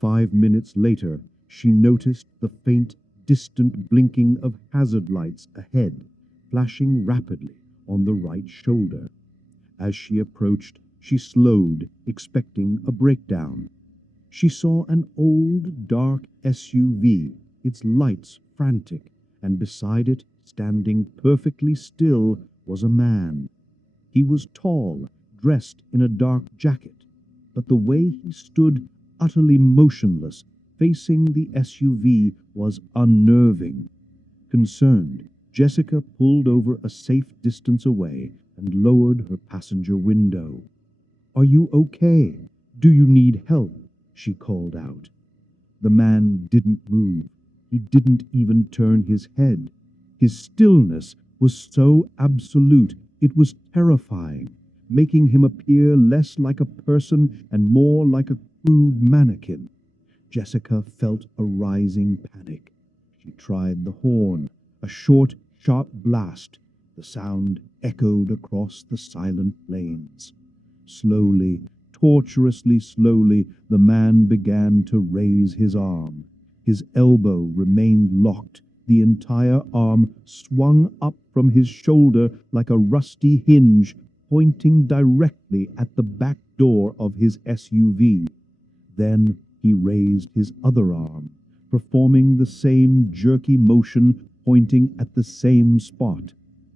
5 minutes later, she noticed the faint, distant blinking of hazard lights ahead, flashing rapidly on the right shoulder. As she approached, she slowed, expecting a breakdown. She saw an old, dark SUV, its lights frantic, and beside it, standing perfectly still, was a man. He was tall, dressed in a dark jacket, but the way he stood utterly motionless, facing the SUV, was unnerving. Concerned, Jessica pulled over a safe distance away and lowered her passenger window. "Are you okay? Do you need help?" she called out. The man didn't move. He didn't even turn his head. His stillness was so absolute, it was terrifying, making him appear less like a person and more like a crude mannequin. Jessica felt a rising panic. She tried the horn, a short, sharp blast. The sound echoed across the silent plains. Slowly, torturously slowly, the man began to raise his arm. His elbow remained locked. The entire arm swung up from his shoulder like a rusty hinge, pointing directly at the back door of his SUV. Then he raised his other arm, performing the same jerky motion, pointing at the same spot.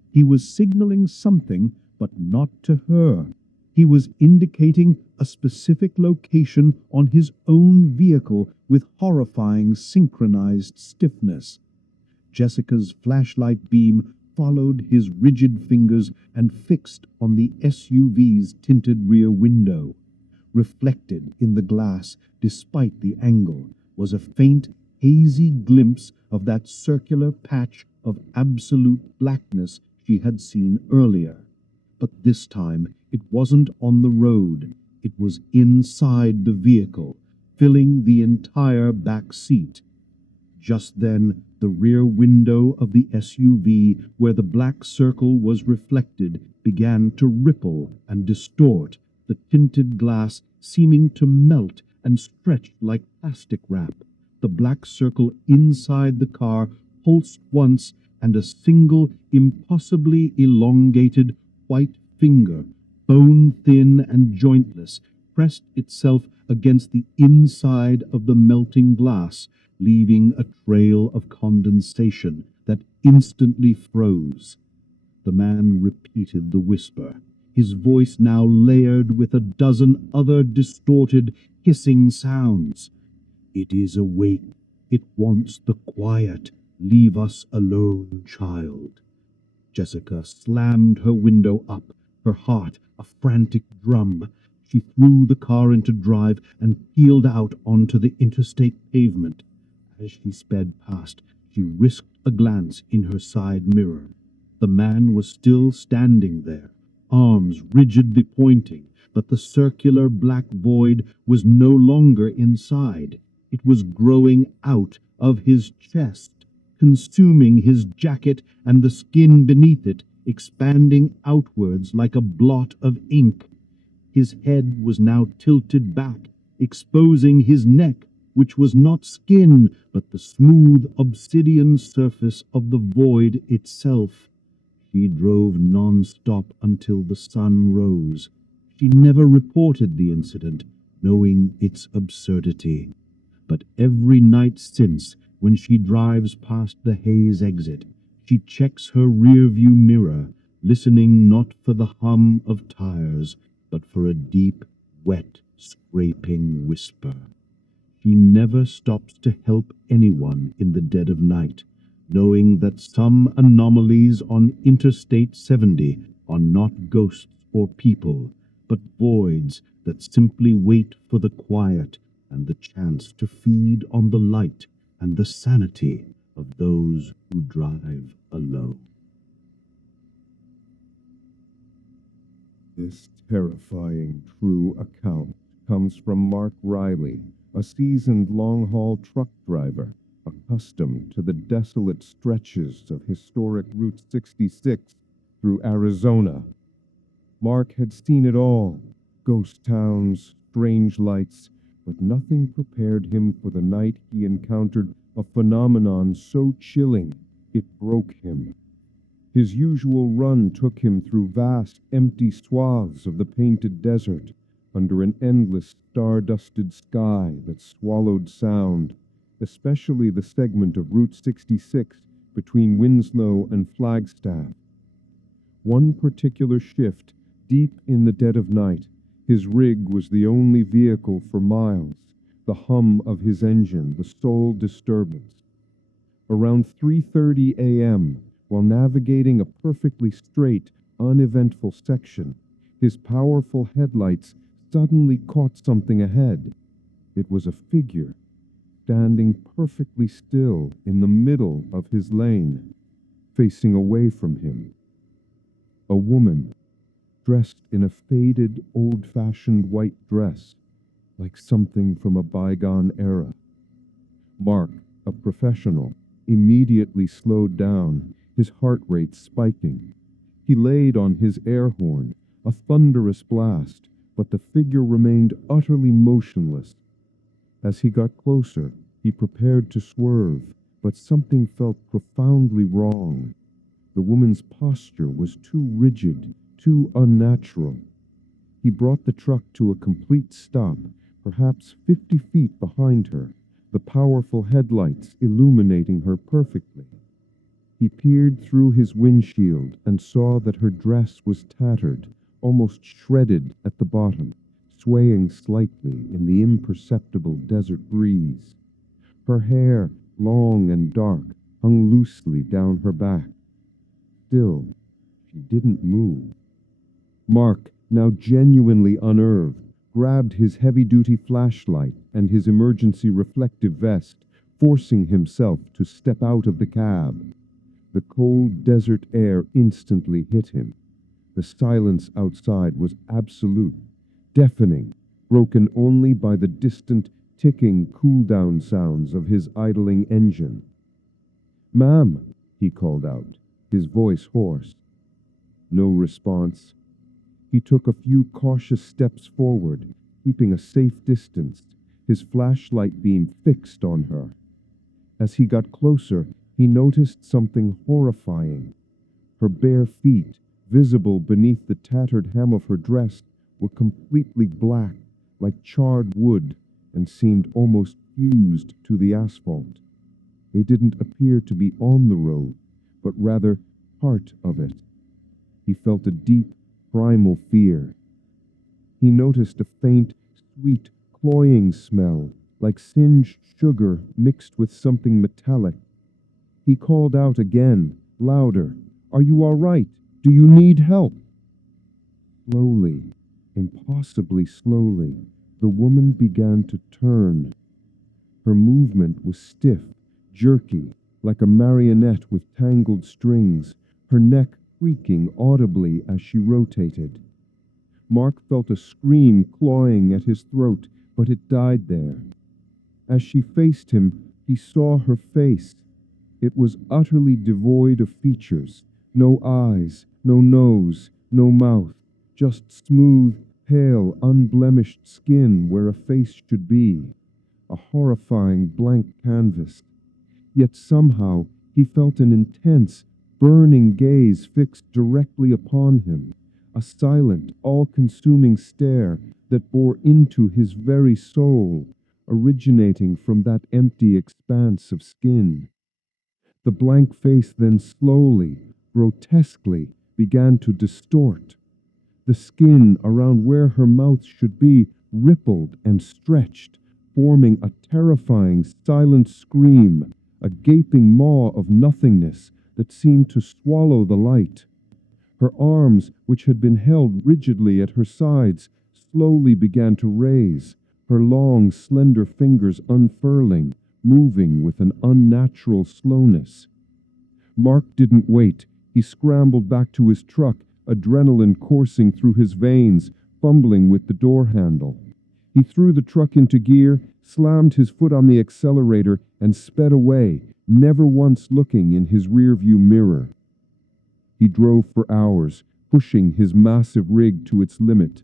He was signaling something, but not to her. He was indicating a specific location on his own vehicle with horrifying synchronized stiffness. Jessica's flashlight beam followed his rigid fingers and fixed on the SUV's tinted rear window. Reflected in the glass, despite the angle, was a faint, hazy glimpse of that circular patch of absolute blackness she had seen earlier. But this time it wasn't on the road. It was inside the vehicle, filling the entire back seat. Just then, the rear window of the SUV, where the black circle was reflected, began to ripple and distort, the tinted glass seeming to melt and stretch like plastic wrap. The black circle inside the car pulsed once, and a single, impossibly elongated white finger, bone-thin and jointless, pressed itself against the inside of the melting glass, leaving a trail of condensation that instantly froze. The man repeated the whisper, his voice now layered with a dozen other distorted, hissing sounds. "It is awake. It wants the quiet. Leave us alone, child." Jessica slammed her window up, her heart a frantic drum. She threw the car into drive and peeled out onto the interstate pavement. As she sped past, she risked a glance in her side mirror. The man was still standing there, arms rigidly pointing, but the circular black void was no longer inside. It was growing out of his chest, consuming his jacket and the skin beneath it, expanding outwards like a blot of ink. His head was now tilted back, exposing his neck, which was not skin, but the smooth obsidian surface of the void itself. She drove non-stop until the sun rose. She never reported the incident, knowing its absurdity. But every night since, when she drives past the Hayes exit, she checks her rearview mirror, listening not for the hum of tires, but for a deep, wet, scraping whisper. She never stops to help anyone in the dead of night, knowing that some anomalies on Interstate 70 are not ghosts or people, but voids that simply wait for the quiet and the chance to feed on the light and the sanity of those who drive alone. This terrifying true account comes from Mark Riley, a seasoned long-haul truck driver, accustomed to the desolate stretches of historic Route 66 through Arizona. Mark had seen it all, ghost towns, strange lights, but nothing prepared him for the night he encountered a phenomenon so chilling it broke him. His usual run took him through vast, empty swaths of the painted desert, under an endless, star-dusted sky that swallowed sound, especially the segment of Route 66 between Winslow and Flagstaff. One particular shift, deep in the dead of night, his rig was the only vehicle for miles, the hum of his engine the sole disturbance. Around 3:30 a.m., while navigating a perfectly straight, uneventful section, his powerful headlights suddenly caught something ahead. It was a figure, standing perfectly still in the middle of his lane, facing away from him. A woman, dressed in a faded, old-fashioned white dress, like something from a bygone era. Mark, a professional, immediately slowed down, his heart rate spiking. He laid on his air horn, a thunderous blast, but the figure remained utterly motionless. As he got closer, he prepared to swerve, but something felt profoundly wrong. The woman's posture was too rigid, too unnatural. He brought the truck to a complete stop, perhaps 50 feet behind her, the powerful headlights illuminating her perfectly. He peered through his windshield and saw that her dress was tattered, almost shredded at the bottom, swaying slightly in the imperceptible desert breeze. Her hair, long and dark, hung loosely down her back. Still, she didn't move. Mark, now genuinely unnerved, grabbed his heavy-duty flashlight and his emergency reflective vest, forcing himself to step out of the cab. The cold desert air instantly hit him. The silence outside was absolute, deafening, broken only by the distant, ticking cool-down sounds of his idling engine. "Ma'am," he called out, his voice hoarse. No response. He took a few cautious steps forward, keeping a safe distance, his flashlight beam fixed on her. As he got closer, he noticed something horrifying. Her bare feet, visible beneath the tattered hem of her dress, were completely black, like charred wood, and seemed almost fused to the asphalt. They didn't appear to be on the road, but rather part of it. He felt a deep, primal fear. He noticed a faint, sweet, cloying smell, like singed sugar mixed with something metallic. He called out again, louder, "Are you all right? Do you need help?" Slowly, impossibly slowly, the woman began to turn. Her movement was stiff, jerky, like a marionette with tangled strings, her neck creaking audibly as she rotated. Mark felt a scream clawing at his throat, but it died there. As she faced him, he saw her face. It was utterly devoid of features. No eyes, no nose, no mouth, just smooth, pale, unblemished skin where a face should be. A horrifying blank canvas. Yet somehow he felt an intense, burning gaze fixed directly upon him, a silent, all-consuming stare that bore into his very soul, originating from that empty expanse of skin. The blank face then slowly, grotesquely, began to distort. The skin around where her mouth should be rippled and stretched, forming a terrifying, silent scream, a gaping maw of nothingness that seemed to swallow the light. Her arms, which had been held rigidly at her sides, slowly began to raise, her long, slender fingers unfurling, moving with an unnatural slowness. Mark didn't wait. He scrambled back to his truck, adrenaline coursing through his veins, fumbling with the door handle. He threw the truck into gear, slammed his foot on the accelerator, and sped away, never once looking in his rearview mirror. He drove for hours, pushing his massive rig to its limit.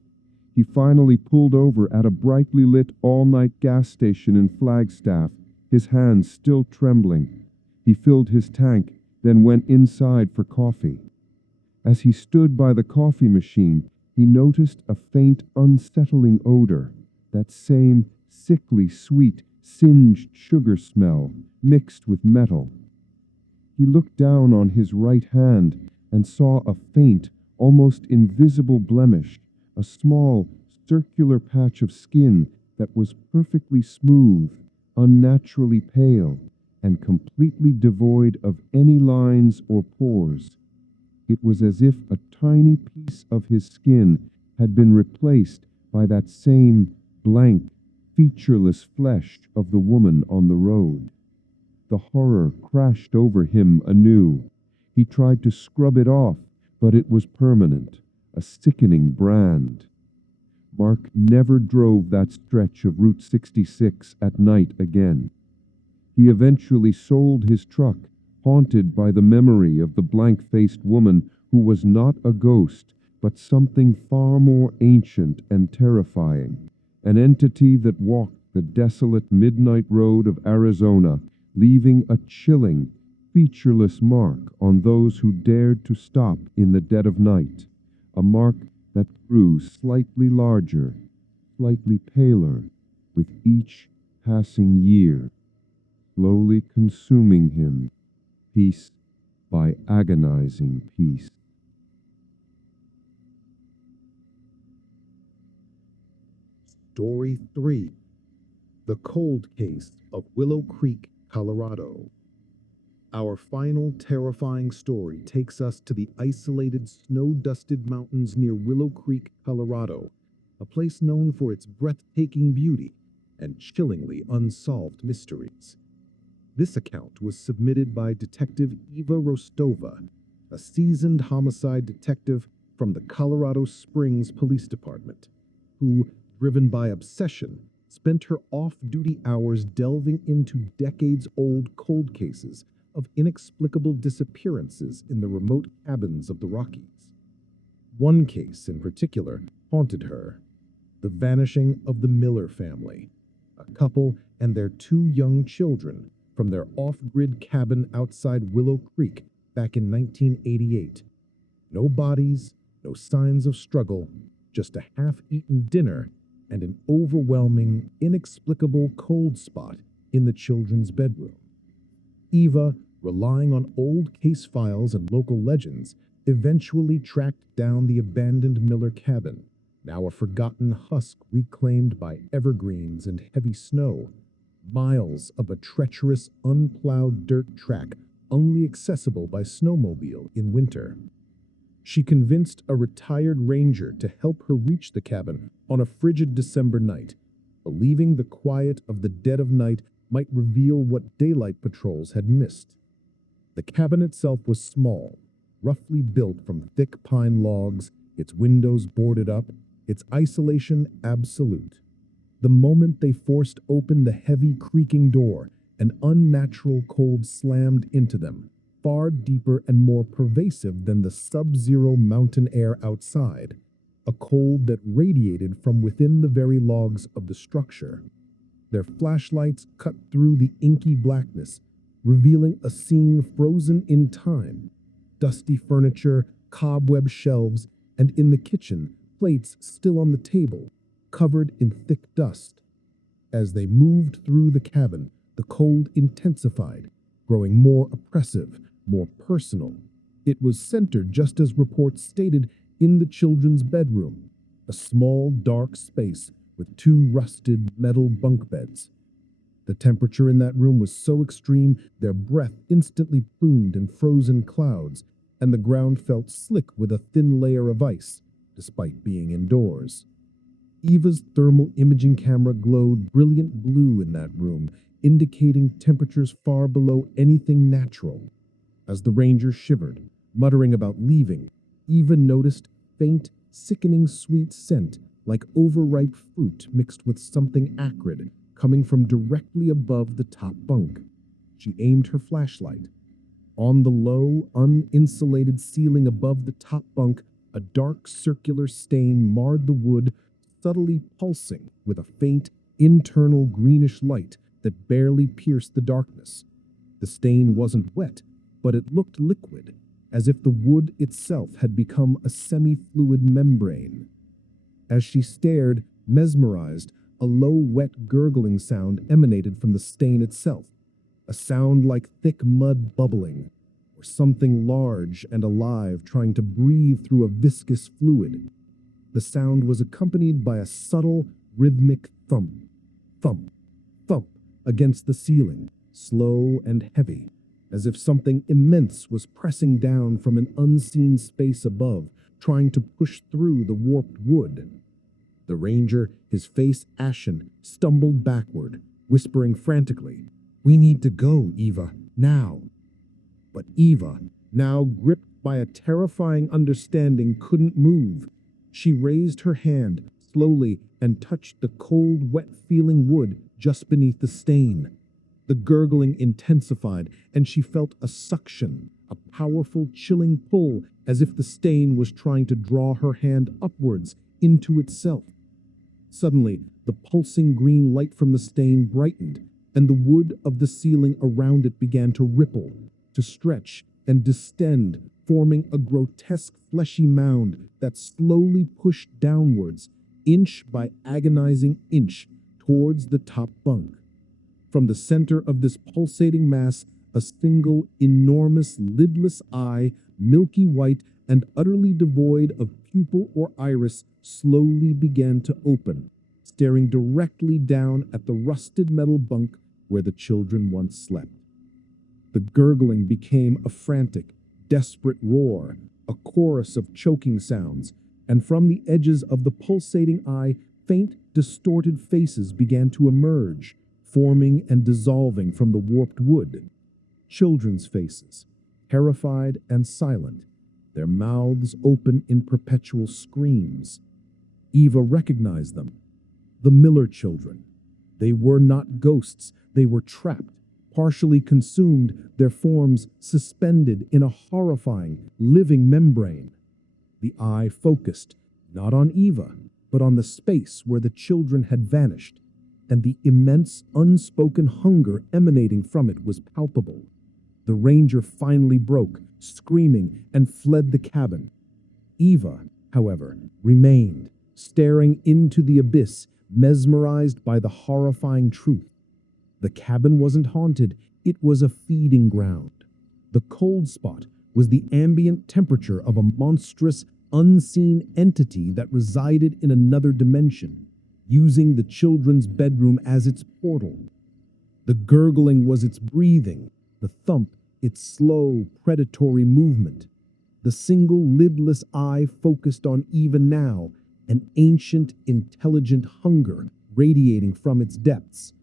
He finally pulled over at a brightly lit all-night gas station in Flagstaff, his hands still trembling. He filled his tank, then went inside for coffee. As he stood by the coffee machine, he noticed a faint, unsettling odor, that same sickly sweet, singed sugar smell, mixed with metal. He looked down on his right hand and saw a faint, almost invisible blemish, a small, circular patch of skin that was perfectly smooth, unnaturally pale, and completely devoid of any lines or pores. It was as if a tiny piece of his skin had been replaced by that same blank, featureless flesh of the woman on the road. The horror crashed over him anew. He tried to scrub it off, but it was permanent, a sickening brand. Mark never drove that stretch of Route 66 at night again. He eventually sold his truck, haunted by the memory of the blank-faced woman who was not a ghost, but something far more ancient and terrifying, an entity that walked the desolate midnight road of Arizona, leaving a chilling, featureless mark on those who dared to stop in the dead of night, a mark that grew slightly larger, slightly paler, with each passing year, slowly consuming him, piece by agonizing piece. Story 3: The Cold Case of Willow Creek, Colorado. Our final terrifying story takes us to the isolated, snow-dusted mountains near Willow Creek, Colorado, a place known for its breathtaking beauty and chillingly unsolved mysteries. This account was submitted by Detective Eva Rostova, a seasoned homicide detective from the Colorado Springs Police Department, who, driven by obsession, spent her off-duty hours delving into decades-old cold cases of inexplicable disappearances in the remote cabins of the Rockies. One case in particular haunted her: the vanishing of the Miller family, a couple and their two young children from their off-grid cabin outside Willow Creek back in 1988. No bodies, no signs of struggle, just a half-eaten dinner and an overwhelming, inexplicable cold spot in the children's bedroom. Eva, relying on old case files and local legends, eventually tracked down the abandoned Miller cabin, now a forgotten husk reclaimed by evergreens and heavy snow, miles of a treacherous, unplowed dirt track only accessible by snowmobile in winter. She convinced a retired ranger to help her reach the cabin on a frigid December night, believing the quiet of the dead of night might reveal what daylight patrols had missed. The cabin itself was small, roughly built from thick pine logs, its windows boarded up, its isolation absolute. The moment they forced open the heavy creaking door, an unnatural cold slammed into them, far deeper and more pervasive than the sub-zero mountain air outside, a cold that radiated from within the very logs of the structure. Their flashlights cut through the inky blackness, revealing a scene frozen in time: dusty furniture, cobweb shelves, and in the kitchen, plates still on the table, covered in thick dust. As they moved through the cabin, the cold intensified, growing more oppressive, more personal. It was centered, just as reports stated, in the children's bedroom, a small, dark space with two rusted metal bunk beds. The temperature in that room was so extreme, their breath instantly plumed in frozen clouds, and the ground felt slick with a thin layer of ice, despite being indoors. Eva's thermal imaging camera glowed brilliant blue in that room, indicating temperatures far below anything natural. As the ranger shivered, muttering about leaving, Eva noticed faint, sickening sweet scent like overripe fruit mixed with something acrid coming from directly above the top bunk. She aimed her flashlight. On the low, uninsulated ceiling above the top bunk, a dark circular stain marred the wood, subtly pulsing with a faint, internal greenish light that barely pierced the darkness. The stain wasn't wet, but it looked liquid, as if the wood itself had become a semi-fluid membrane. As she stared, mesmerized, a low, wet gurgling sound emanated from the stain itself, a sound like thick mud bubbling, or something large and alive trying to breathe through a viscous fluid. The sound was accompanied by a subtle, rhythmic thump, thump, thump against the ceiling, slow and heavy, as if something immense was pressing down from an unseen space above, trying to push through the warped wood. The ranger, his face ashen, stumbled backward, whispering frantically, "We need to go, Eva, now." But Eva, now gripped by a terrifying understanding, couldn't move. She raised her hand slowly and touched the cold, wet-feeling wood just beneath the stain. The gurgling intensified, and she felt a suction, a powerful, chilling pull, as if the stain was trying to draw her hand upwards into itself. Suddenly, the pulsing green light from the stain brightened, and the wood of the ceiling around it began to ripple, to stretch and distend, forming a grotesque fleshy mound that slowly pushed downwards, inch by agonizing inch, towards the top bunk. From the center of this pulsating mass, a single, enormous, lidless eye, milky white and utterly devoid of pupil or iris, slowly began to open, staring directly down at the rusted metal bunk where the children once slept. The gurgling became a frantic, desperate roar, a chorus of choking sounds, and from the edges of the pulsating eye, faint, distorted faces began to emerge, forming and dissolving from the warped wood. Children's faces, terrified and silent, their mouths open in perpetual screams. Eva recognized them. The Miller children. They were not ghosts, they were trapped, partially consumed, their forms suspended in a horrifying, living membrane. The eye focused, not on Eva, but on the space where the children had vanished, and the immense, unspoken hunger emanating from it was palpable. The ranger finally broke, screaming, and fled the cabin. Eva, however, remained, staring into the abyss, mesmerized by the horrifying truth. The cabin wasn't haunted, it was a feeding ground. The cold spot was the ambient temperature of a monstrous, unseen entity that resided in another dimension, using the children's bedroom as its portal. The gurgling was its breathing, the thump its slow, predatory movement. The single lidless eye focused on Eva now, an ancient, intelligent hunger radiating from its depths.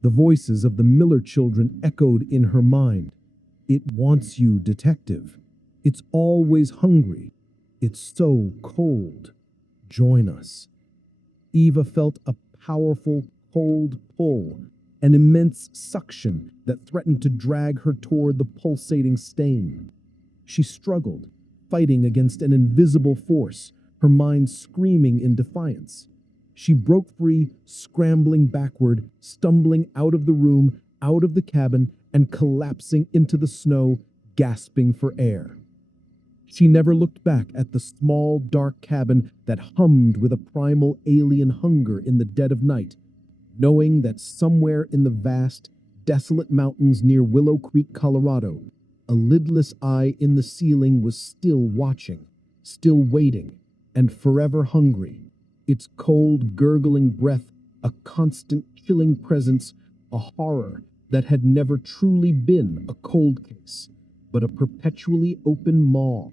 The voices of the Miller children echoed in her mind. "It wants you, detective. It's always hungry. It's so cold. Join us." Eva felt a powerful, cold pull, an immense suction that threatened to drag her toward the pulsating stain. She struggled, fighting against an invisible force, her mind screaming in defiance. She broke free, scrambling backward, stumbling out of the room, out of the cabin, and collapsing into the snow, gasping for air. She never looked back at the small, dark cabin that hummed with a primal alien hunger in the dead of night, knowing that somewhere in the vast, desolate mountains near Willow Creek, Colorado, a lidless eye in the ceiling was still watching, still waiting, and forever hungry. Its cold, gurgling breath, a constant, chilling presence, a horror that had never truly been a cold case, but a perpetually open maw,